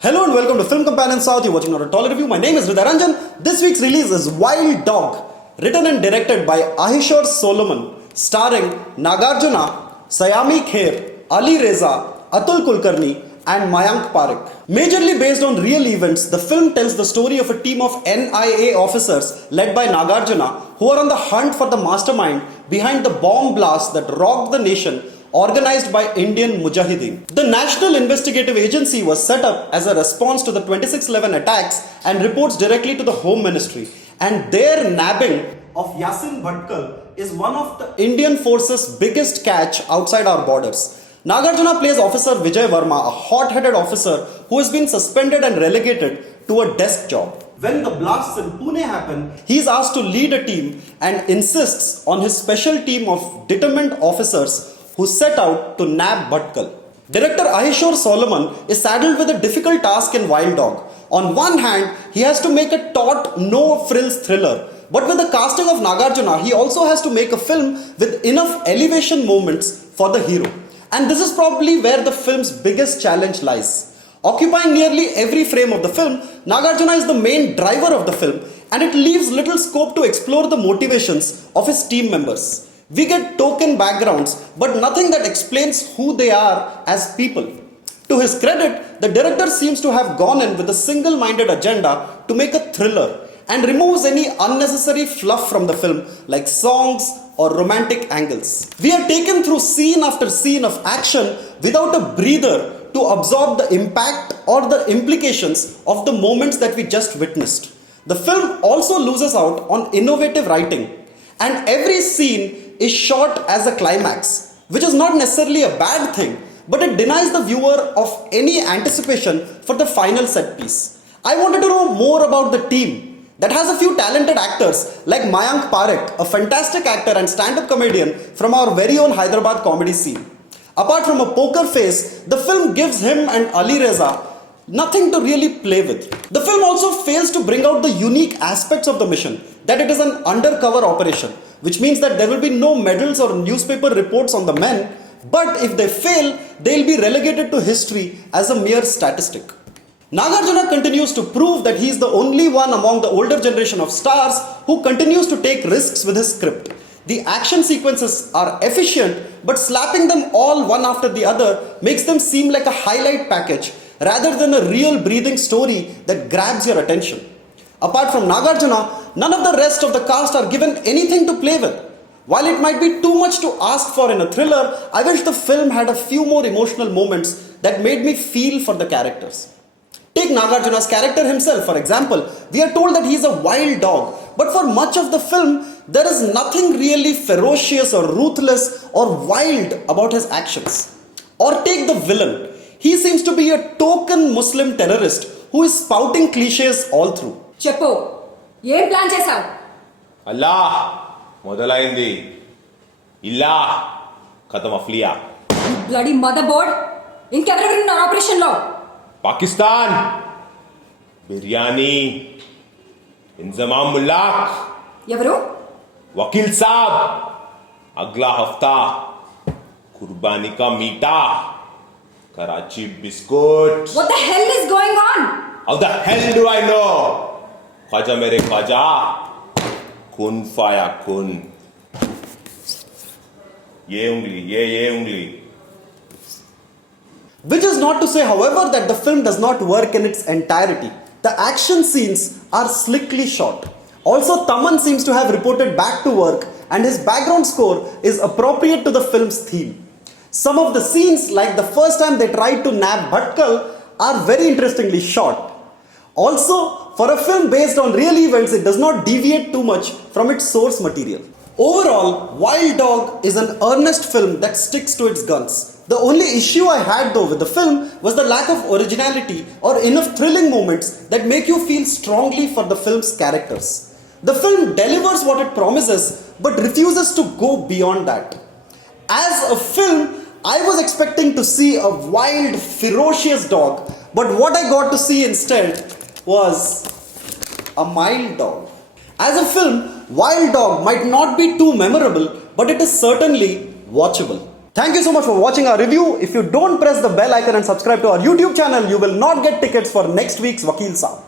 Hello and welcome to Film Companion South. You're watching our Tolly review. My name is Hriday Ranjan. This week's release is Wild Dog, written and directed by Ahishore Solomon, starring Nagarjuna, Saiyami Kher, Ali Reza, Atul Kulkarni, and Mayank Parekh. Majorly based on real events, the film tells the story of a team of NIA officers led by Nagarjuna who are on the hunt for the mastermind behind the bomb blast that rocked the nation, organized by Indian Mujahideen. The National Investigative Agency was set up as a response to the 26/11 attacks and reports directly to the Home Ministry. And their nabbing of Yasin Bhatkal is one of the Indian forces' biggest catch outside our borders. Nagarjuna plays Officer Vijay Verma, a hot-headed officer who has been suspended and relegated to a desk job. When the blasts in Pune happen, he is asked to lead a team and insists on his special team of determined officers who set out to nab Bhatkal. Director Ahishore Solomon is saddled with a difficult task in Wild Dog. On one hand, he has to make a taut, no-frills thriller, but with the casting of Nagarjuna, he also has to make a film with enough elevation moments for the hero. And this is probably where the film's biggest challenge lies. Occupying nearly every frame of the film, Nagarjuna is the main driver of the film, and it leaves little scope to explore the motivations of his team members. We get token backgrounds, but nothing that explains who they are as people. To his credit, the director seems to have gone in with a single-minded agenda to make a thriller and removes any unnecessary fluff from the film like songs or romantic angles. We are taken through scene after scene of action without a breather to absorb the impact or the implications of the moments that we just witnessed. The film also loses out on innovative writing, and every scene is shot as a climax, which is not necessarily a bad thing, but it denies the viewer of any anticipation for the final set piece. I wanted to know more about the team that has a few talented actors like Mayank Parekh, a fantastic actor and stand-up comedian from our very own Hyderabad comedy scene. Apart from a poker face, the film gives him and Ali Reza nothing to really play with. The film also fails to bring out the unique aspects of the mission, that it is an undercover operation, which means that there will be no medals or newspaper reports on the men, but if they fail, they'll be relegated to history as a mere statistic. Nagarjuna continues to prove that he is the only one among the older generation of stars who continues to take risks with his script. The action sequences are efficient, but slapping them all one after the other makes them seem like a highlight package rather than a real breathing story that grabs your attention. Apart from Nagarjuna, none of the rest of the cast are given anything to play with. While it might be too much to ask for in a thriller, I wish the film had a few more emotional moments that made me feel for the characters. Take Nagarjuna's character himself, for example. We are told that he is a wild dog, but for much of the film, there is nothing really ferocious or ruthless or wild about his actions. Or take the villain. He seems to be a token Muslim terrorist who is spouting cliches all through. చెప్పు ఏం plan చేశావు? అల్లా మొదలైంది ఇల్లా ఖతం అఫ్లియా bloody mother board ఇంకెవరెవరు ఉన్నారు operation లో? పాకిస్తాన్ బిర్యానీ ఇంజమామ్ ముల్లాక్ ఎవరు? వకీల్ సాబ్ అగ్లా హఫ్తా కుర్బానీ కా మీఠా Karachi biscuit. What the hell is going on? How the hell do I know? Khwaja मेरे ख्वाजा कुन फाया कुन. ये उंगली. Which is not to say, however, that the film does not work in its entirety. The action scenes are slickly shot. Also, Taman seems to have reported back to work, and his background score is appropriate to the film's theme. Some of the scenes, like the first time they tried to nab Bhatkal, are very interestingly shot. Also, for a film based on real events, it does not deviate too much from its source material. Overall, Wild Dog is an earnest film that sticks to its guns. The only issue I had though with the film was the lack of originality or enough thrilling moments that make you feel strongly for the film's characters. The film delivers what it promises but refuses to go beyond that. As a film, I was expecting to see a wild, ferocious dog, but what I got to see instead was a mild dog. As a film, Wild Dog might not be too memorable, but it is certainly watchable. Thank you so much for watching our review. If you don't press the bell icon and subscribe to our YouTube channel, you will not get tickets for next week's Vakil Saab.